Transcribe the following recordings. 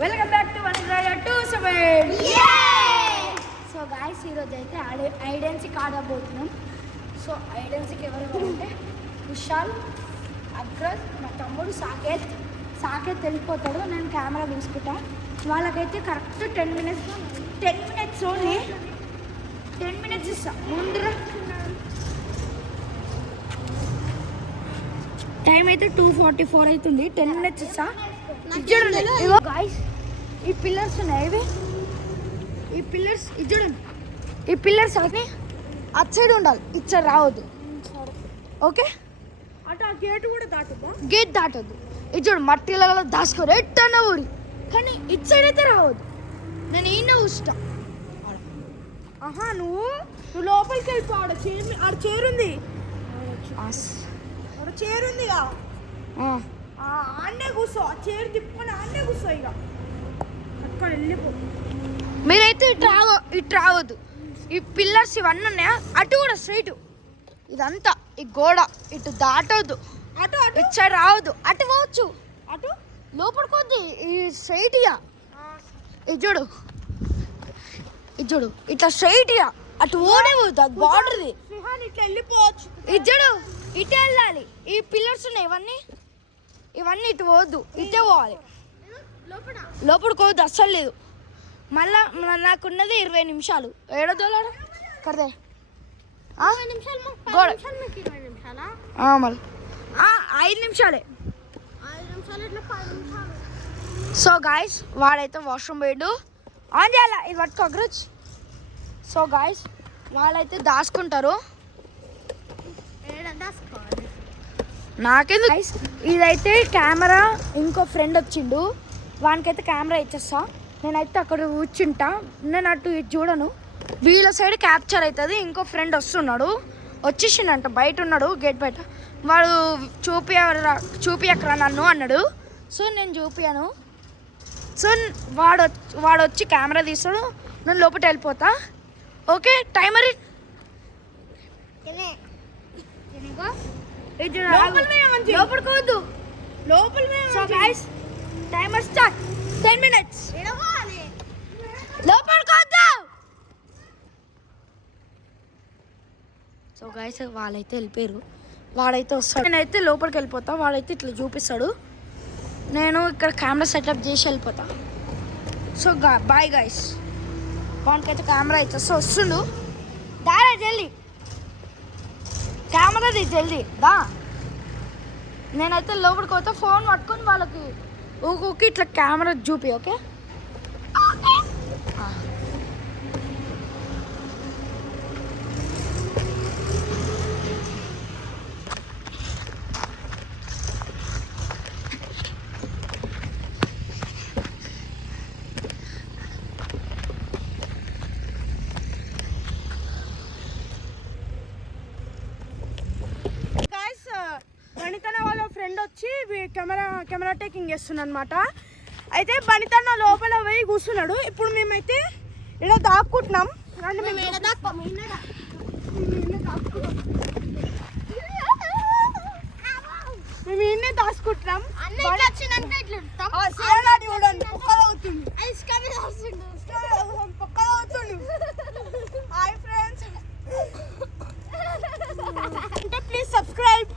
Welcome back to 127. So guys ఈరోజు అయితే ఐడెన్సీకి ఆడబోతున్నాం. So ఐడెన్సీకి ఎవరు అంటే విశాల్, అగ్రజ్, మా తమ్ముడు సాకేత్ వెళ్ళిపోతాడు. నేను కెమెరా తీసుకుంటా. వాళ్ళకైతే కరెక్ట్ 10 మినిట్స్ ఓన్లీ 10 మినిట్స్ ఇస్తా. ముందర టైం అయితే 2:44 అవుతుంది. 10 మినిట్స్ ఇస్తా. చూడండి గాయస్, ఈ పిల్లర్స్ ఉన్నాయి. ఈ పిల్లర్స్ చూడండి. ఈ పిల్లర్స్ అని అటు సైడ్ ఉండాలి, ఇటు సైడ్ రావద్దు. ఓకే, అటు ఆ గేట్ కూడా దాటద్దా? గేట్ దాటద్దు. ఇది చూడు, మట్టిలలో దాచుకోరు ఎట్టన్నా ఊరి, కానీ ఇటు సైడ్ అయితే రావద్దు. నేను ఈయన చూస్తా. ఆహా, నువ్వు లోపలికి వెళ్ళిపో. ఆడ చేరుంది, ఆడ చేరుందిగా, ఆడనే కూర్చో. ఆ చైర్ తిప్పుకొని ఆడనే కూర్చో. ఇక అక్కడ వెళ్ళిపో. మీరైతే ఇటు రావద్దు. ఈ పిల్లర్స్ ఇవన్నీ ఉన్నాయా, అటు కూడా స్ట్రైట్. ఇదంతా ఈ గోడ ఇటు దాటవద్దు. అటు ఇటు సైడ్ రావద్దు. అటు పోవచ్చు, అటు లోపలికొద్ది. ఈ స్ట్రైట్ ఇయ్యా. ఇది చూడు, ఇట్లా స్ట్రైట్ ఇయ్యా. అటు ఓడే పోద్దు, అది బార్డర్ది. ఇట్లా వెళ్ళిపోవచ్చు. ఇది చూడు, ఇటే వెళ్ళాలి. ఈ పిల్లర్స్ ఉన్నాయి ఇవన్నీ ఇటు పోవద్దు, ఇటే పోవాలి. లోపలికి పోవద్దు, అస్సలు లేదు. మళ్ళా నాకున్నది 20 నిమిషాలు. ఏడో దోలాడు కడదే మళ్ళీ 5 నిమిషాలే. సో గాయస్, వాడైతే వాష్రూమ్ పోయాడు. ఆన్ చేయాలా, ఇది పట్టుకో అగ్రజ్. సో గాయస్, వాళ్ళైతే దాచుకుంటారు. నాకేందుకు గాయస్, ఇదైతే కెమెరా. ఇంకో ఫ్రెండ్ వచ్చిండు, వానికైతే కెమెరా ఇచ్చేస్తా. నేనైతే అక్కడ కూర్చుంటా. నేను అటు ఇటు చూడను. వీళ్ళ సైడ్ క్యాప్చర్ అవుతుంది. ఇంకో ఫ్రెండ్ వస్తున్నాడు, వచ్చేసిండంట, బయట ఉన్నాడు, గేట్ బయట. వాడు చూపియకరా నన్ను అన్నాడు. సో నేను చూపియాను. సో వాడు వచ్చి కెమెరా తీస్తాడు, నేను లోపల వెళ్ళిపోతా. ఓకే, టైమర్ లోపడుకోవద్దు. So guys, timer start. 10 minutes. లోపడుకోవద్దు. సో గైస్, వాళ్ళైతే వెళ్ళిపోయారు. వాడైతే వస్తాడు, నేనైతే లోపలికి వెళ్ళిపోతా. వాడైతే ఇట్లా చూపిస్తాడు, నేను ఇక్కడ కెమెరా సెటప్ చేసి వెళ్ళిపోతా. So bye guys. వానికైతే కెమెరా ఇచ్చేస్తా. వస్తుండు, దారా జల్దీ కెమెరా తీ, జల్దీ దా. నేనైతే లోపలికి పోతా. ఫోన్ పట్టుకొని వాళ్ళకి ఊకి ఇట్లా కెమెరా చూపి. ఓకే, బణితన వాళ్ళ ఫ్రెండ్ వచ్చి కెమెరా టేకింగ్ చేస్తున్నాడు అనమాట. అయితే బణితన లోపల పోయి కూర్చున్నాడు. ఇప్పుడు మేమైతే ఇక్కడ దాక్కుంటున్నాం. మేము ఈయనే దాచుకుంటున్నాం. చూడండి, హాయ్ ఫ్రెండ్స్, అంటే ప్లీజ్ సబ్స్క్రైబ్.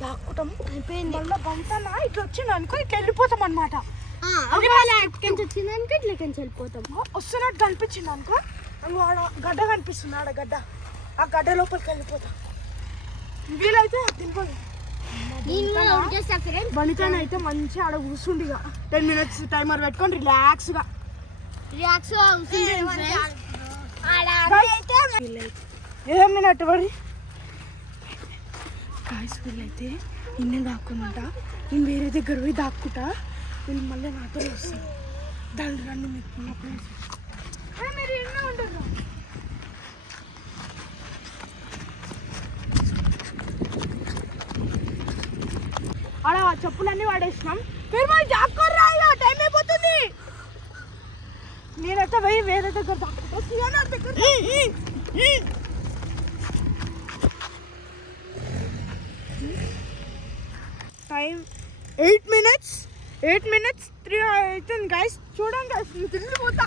దాక్కుంటాం అయిపోయింది. మళ్ళీ బంతనా ఇట్లా వచ్చింది అనుకో, ఇట్లా వెళ్ళిపోతాం అనమాట. వెళ్ళిపోతాం. వస్తున్నట్టు కనిపించింది అనుకో, ఆడ గడ్డ కనిపిస్తుంది. ఆడ గడ్డ, ఆ గడ్డ లోపలికి వెళ్ళిపోతాం. వీలైతే తెలియదు. బణితన అయితే మంచిగా ఆడ కూర్చుండి 10 మినిట్స్ టైమర్ పెట్టుకొని రిలాక్స్గా ఏం మినట్టు పడి గాయస్. వీళ్ళైతే నిన్నే దాక్కోమంట, నేను వేరే దగ్గర పోయి దాక్కుంటా. వీళ్ళు మళ్ళీ నాతో వస్తారు. దాని రండి, మీరు ఎన్నో ఉంటారు. అలా చెప్పులన్నీ వాడేసినాం. మీరు మరి దాక్కోర్రా, టైం అయిపోతుంది. నేనైతే పోయి వేరే దగ్గర దాక్కుంటా. దగ్గర టైం 8 minutes 3 అవుతుంది గైస్. చూడండి గైస్, తిరిగిపోతా.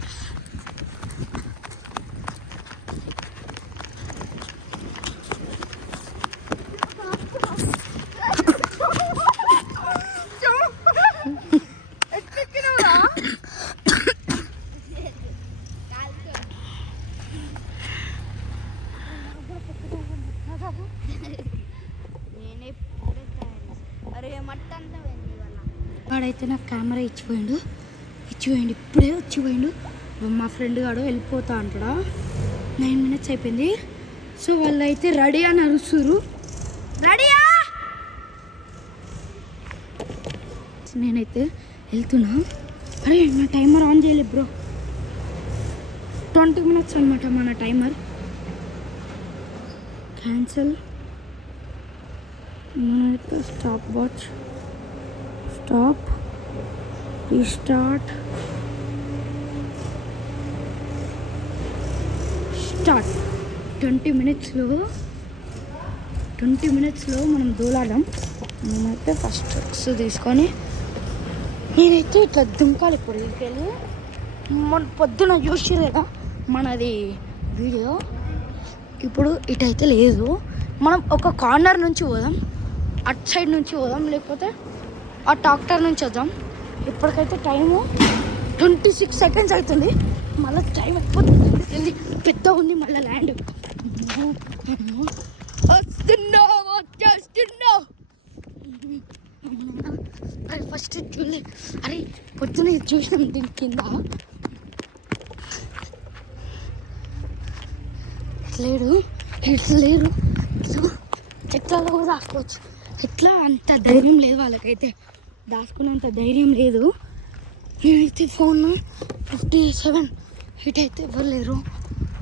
వాడైతే నాకు కెమెరా ఇచ్చిపోయిండు, ఇప్పుడే వచ్చిపోయిండు. మా ఫ్రెండ్ గాడు వెళ్ళిపోతా అంటాడా. 9 minutes అయిపోయింది. సో వాళ్ళు అయితే రెడీ అని అరుస్తురు. రెడీయా? నేనైతే వెళ్తున్నా. అరే నా టైమర్ ఆన్ చేయలే బ్రో. 20 minutes అనమాట మన టైమర్. క్యాన్సల్. మనైతే stop watch, stop, restart, start. 20 minutesలో మనం దూలాడాం. నేనైతే ఫస్ట్ తీసుకొని నేనైతే ఇట్లా దుంకాలి. ఇప్పుడు వెళ్ళి మన పొద్దున చూసిరు కదా మనది వీడియో. ఇప్పుడు ఇటైతే లేదు, మనం ఒక కార్నర్ నుంచి పోదాం, అటు సైడ్ నుంచి పోదాం, లేకపోతే ఆ ట్రాక్టర్ నుంచి వద్దాం. ఇప్పటికైతే టైము 26 seconds అవుతుంది. మళ్ళీ టైం అయిపోతుంది. పెద్ద ఉంది మళ్ళీ ల్యాండ్. అరే ఫస్ట్ చూడలే. అరే పొద్దున ఇది చూసినాం దీని కింద. లేడు, ఇట్లా లేరు. చెట్లలో కూడా దాచుకోవచ్చు. ఎట్లా అంత ధైర్యం లేదు వాళ్ళకైతే, దాచుకునేంత ధైర్యం లేదు. నేనైతే ఫోన్ 57. ఇటైతే ఎవరు లేరు,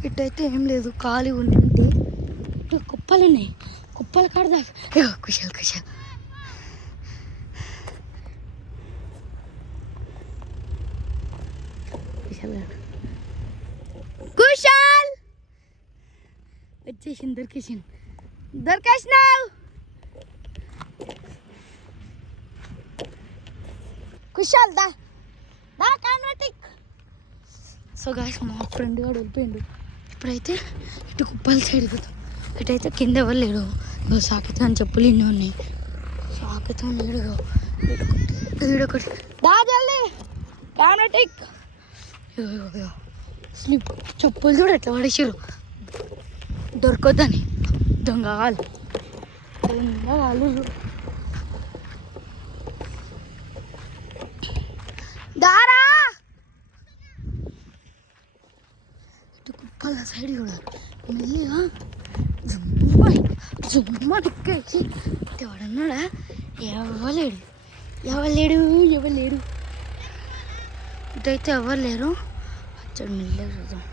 ఇటైతే ఏం లేదు, ఖాళీ ఉంటుంటే. ఇటు కుప్పలు ఉన్నాయి, కుప్పల కాడ దాకా. కుషాల్ వచ్చేసింది, దొరికేసినావు కుషాల్. దా కామెరాటిక్. సో గాయస్ మా ఫ్రెండ్ గారు వెళ్ళిపోయిండు. ఇప్పుడైతే ఇటు కుప్పల సైడ్ పోతాం. ఇటైతే కింద ఎవరు లేడు. సాకితో అని చెప్పులు ఇన్ని ఉన్నాయి. సాకితో లేడు. ఈడొకటి దా జల్దీ కామెరాటిక్. స్లిప్ చెప్పులు చూడు ఎట్లా పడేసారు, దొరకొద్దని. దొంగలు దారా. ఇటు కుప్పల సైడ్ కూడా మెల్లిగా జుమ్మ దిక్కేసి ఎవడన్నాడా. ఎవరు లేడు. ఇటైతే ఎవరు లేరు. అచ్చడు మెల్లిగా చూద్దాం.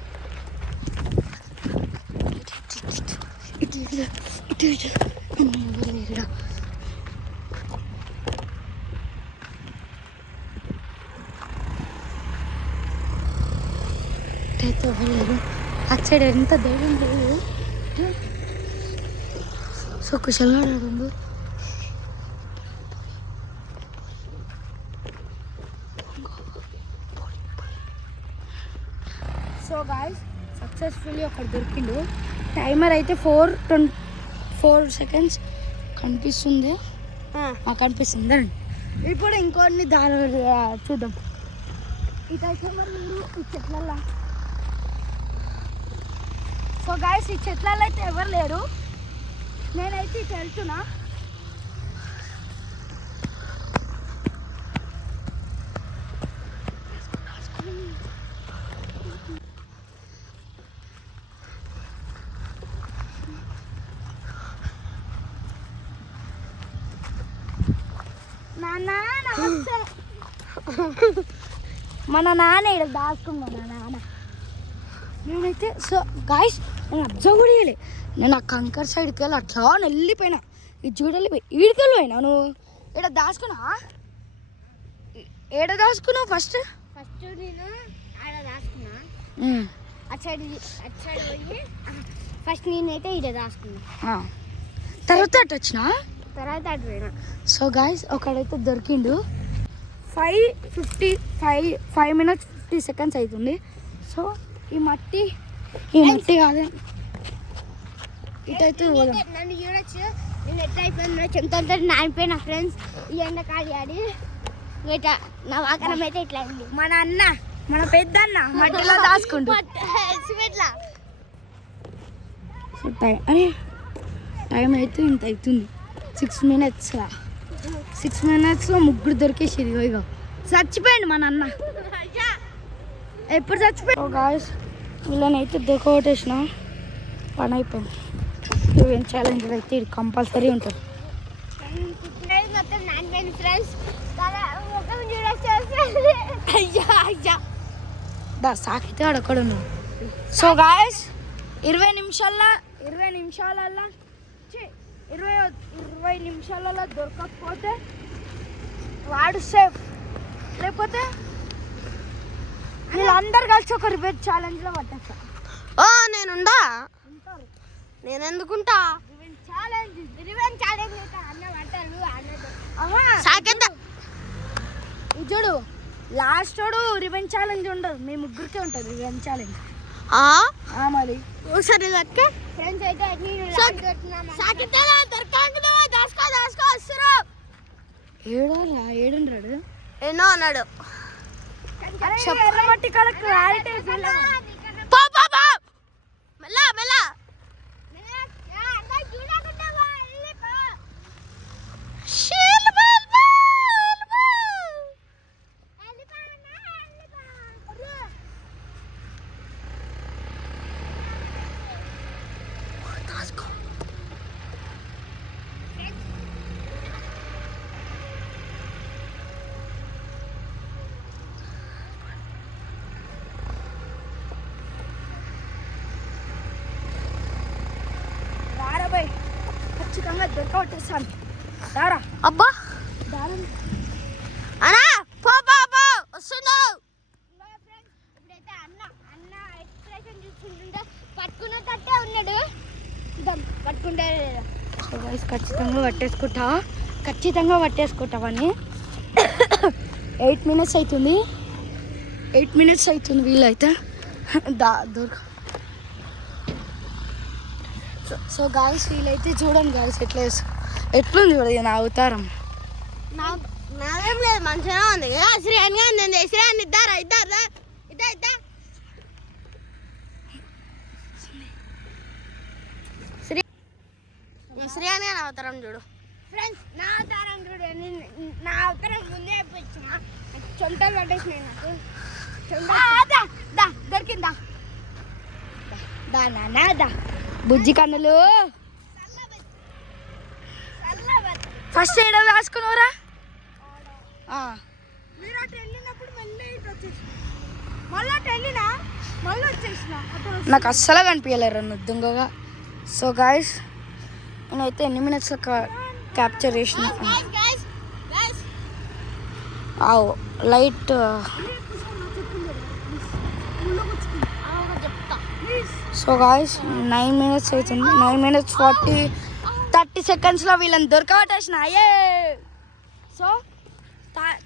ఇటు ఎవరు లేరుడా. ఇటైతే ఎవరు లేరు. అటు సైడ్ ఎంత ధైర్యం లేదు. సో కుశల్గా ఆడుండు. సో గాయ్స్ సక్సెస్ఫుల్లీ ఒకటి దొరికిండు. టైమర్ అయితే 4 seconds కనిపిస్తుంది. కనిపిస్తుంది. ఇప్పుడు ఇంకొన్ని దాని చూద్దాం. ఇటైతే మరి మీరు ఈ చెట్లల్లో. సో గాయస్ ఈ చెట్లలో అయితే ఎవరు లేరు. నేనైతే ఇటు వెళ్తున్నా. మన నాన్న ఇక్కడ దాచుకున్నా. నాన్న నేనైతే సో గాయస్ నేను అబ్జర్వ్ కూడా చేయలే. నేను ఆ కంకర్ సైడ్కి వెళ్ళి అట్లా వెళ్ళిపోయినా. ఇది చూడలేపోయి ఈడికి వెళ్ళిపోయినా. నువ్వు ఇక్కడ దాచుకున్నా. ఏడ దాచుకున్నావు? ఫస్ట్ నేను ఆడ దాచుకున్నా. అటు సైడ్ పోయి ఫస్ట్ నేనైతే ఈడ దాచుకున్నా. తర్వాత అటు వచ్చినా. తర్వాత అటు పోయినా. సో గాయస్ ఒకడైతే దొరికిండు. 5 minutes 50 seconds అవుతుంది. సో ఈ మట్టి కాదు ఇటైతే పోదాం. నన్ను చూడొచ్చు, నేను ఎట్లా అయిపోయిందో చెంతో నానిపోయినా ఫ్రెండ్స్. ఈ ఎండకాలి ఆడి ఇట్లా నా వాకరం అయితే ఇట్లా అయింది. మన పెద్ద అన్న మట్టిలో దాచుకుంటూ టైం అయితే ఇంత అవుతుంది. 6 minutes. 6 minutesలో ముగ్గురు దొరికేసేది. ఇగో చచ్చిపోయింది మన అన్న. ఎప్పుడు చచ్చిపోయి గాయస్ వీళ్ళని అయితే దొరకగొట్టేసిన పని అయిపోయింది. ఏం ఛాలెంజ్ అయితే ఇది కంపల్సరీ ఉంటుంది. మొత్తం నానిపోయింది ఫ్రెండ్స్. మొత్తం చూడొచ్చు. దా సాకితే అక్కడ ఉన్నాడు. సో గాయస్ 20 నిమిషాలలో దొరకకపోతే వాడు సేఫ్, లేకపోతే వీళ్ళందరు కలిసి ఒక రివెంజ్ ఛాలెంజ్లో పట్టేస్తా. నేనుండా, నేను ఎందుకుంటా? రివెంజ్ ఛాలెంజ్ అయితే అన్న పట్టారు ఇది చూడు, లాస్ట్ వాడు రివెంజ్ ఛాలెంజ్ ఉండదు, మీ ముగ్గురికే ఉంటుంది రివెంజ్ ఛాలెంజ్. మరి సరే ఫ్రెండ్స్ అయితే ఏడున్నాడు ఎన్నో అన్నాడు. ఎర్రమట్టి కాడ క్లారిటీ మెల్ల మెల్ల ఖచ్చితంగా దొరకవట్టేస్తాను. దారా అబ్బా దారా అన్నా వస్తున్నావు. ఇప్పుడైతే అన్న ఎక్స్ప్రెషన్ చూసుకుంటుంటే పట్టుకున్నట్టే ఉన్నాడు. పట్టుకుంటే ఖచ్చితంగా పట్టేసుకుంటామని 8 minutes అవుతుంది. 8 minutes అవుతుంది వీళ్ళైతే దొరక. సో గాయస్ వీళ్ళైతే చూడండి గాయస్ ఎట్లుంది చూడండి నా అవతారం. నాదేం లేదు, మంచిగా ఉంది. శ్రేణిగా ఉంది. శ్రేణి ఇద్దారా ఇద్దా శ్రేణి అని అవతారం చూడు ఫ్రెండ్స్. నా అవతారం చూడు, నా అవతారం ముందే అయిపోయిన చొంటలు పట్టేసినాయి నాకు. దొరికిందా దా బుజ్జి కన్నులు ఫస్ట్ ఏడో రాసుకున్నారా? మీరు అటు వెళ్ళినప్పుడు మళ్ళీ ఇటు వచ్చేసి మళ్ళీ అటు వెళ్ళినా మళ్ళీ వచ్చేసిన. నాకు అస్సలు కనిపించలేరు నన్ను దొంగగా. సో గాయస్ నేనైతే ఎన్ని మినిట్స్లో క్యాప్చర్ చేసిన లైట్. సో గాయస్ 9 minutes అవుతుంది. 9 minutes 30 secondsలో వీళ్ళని దొరకబట్టేసిన. అయ్యే సో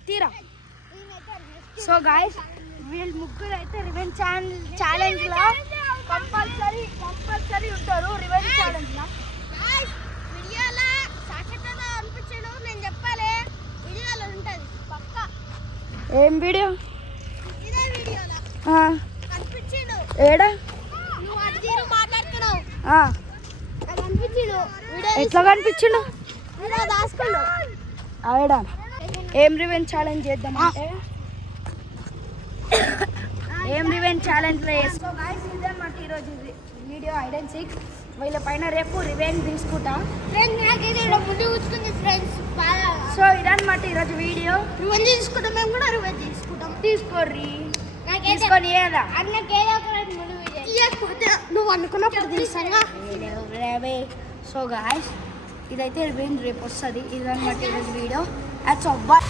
తీరా. సో గాయస్ వీళ్ళు ముగ్గురు అయితే రివెంజ్ ఛాలెంజ్లో కంపల్సరీ ఉంటారు. రివెంజ్ ఛాలెంజ్లో వీడియోలో సాక్షాత్గా అనిపించాడు. నేను చెప్పాలి, వీడియోలో ఉంటుంది పక్కా. ఏం వీడియో? ఇదే వీడియోలో కనిపించాడు. ఏడా నువ్వు అటు తీరు మాట్లాడుతున్నావు. నాకు అనిపించాడు. ఎట్లా కనిపించిండు? వీడియో దాచుకోండు. ఆడా ఏం రివెంజ్ ఛాలెంజ్ చేద్దామంటే ఏం రివెంజ్ ఛాలెంజ్లో వేసుకో. ఇదన్నమాట ఈరోజు వీడియో హైడ్ అండ్ సీక్. వీళ్ళ పైన రేపు రివెంజ్ తీసుకుంటా. ఫ్రెండ్స్ నాకైతే ఇక్కడ ముందు కూర్చుకుంది ఫ్రెండ్స్. సో ఇదన్నమాట ఈరోజు వీడియో. రివెంజ్ తీసుకుంటాం, మేము కూడా రివెంజ్ తీసుకుంటాం. తీసుకోర్రి నాకైతే తీసుకొని ఏదా అన్నకి ఏదో ఒక రోజు ముందు వీడియో తీయకపోతే నువ్వు అనుకున్నప్పుడు తీసాగా. సో గాయస్ ఇదైతే రివెంజ్ రేపు వస్తుంది. ఇదన్నమాట ఈరోజు వీడియో. అట్స్ of bye.